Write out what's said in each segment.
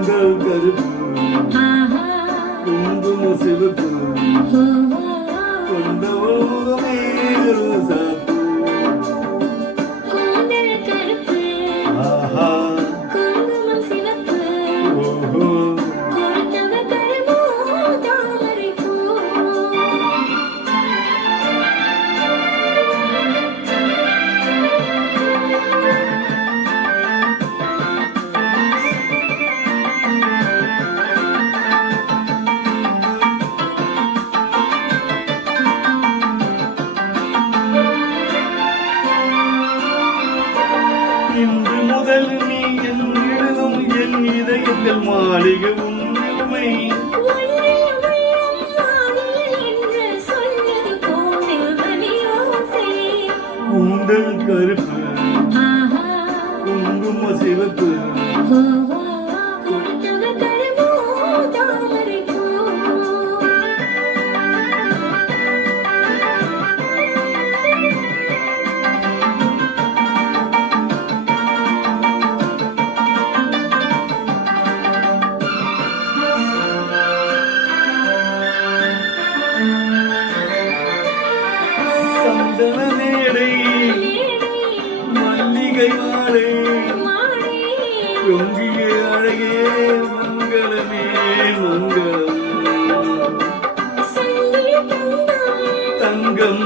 கூந்தல் கருப்பு குங்கும சிவப்பு கொண்டவள் முகமே ரோசாப்பூ. கூந்தல் கருப்பு ஆஹா குங்குமம் சிவப்பு ஓஹோ கொடுத்தவ கருமோ தாமரைப்பூ. இன்று முதல் நீ என் எழுதும் என் இதயத்தில் மாளிகை உண்மை. ஒன்றே உள்ளம் மாறில் என்று சொன்னது கோவில் மணியோசை. கூந்தல் கருப்பு ஆஹா குங்கும சிவப்பு ஓஹோ கொடுத்தவ கருமோ தாமரைப்பூ. சந்தன மேடை மல்லிகை மாலை பொங்கிய அழகே மங்களமே மங்களம். தங்கம்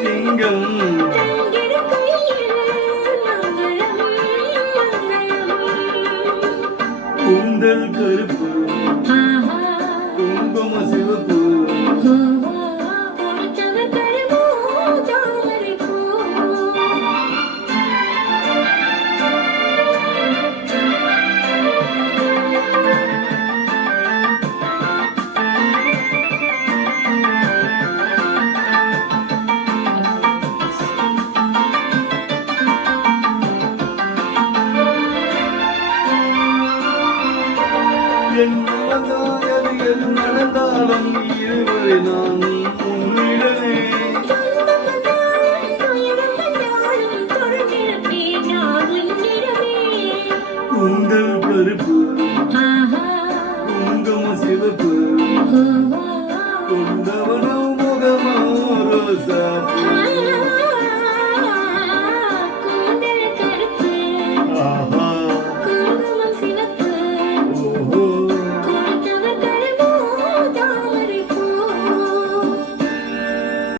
சிங்கம் கூந்தல் கருப்பு குங்கும சிவப்பு என்ன வந்தால் அது எது நடந்தாலும் இருவரை நான்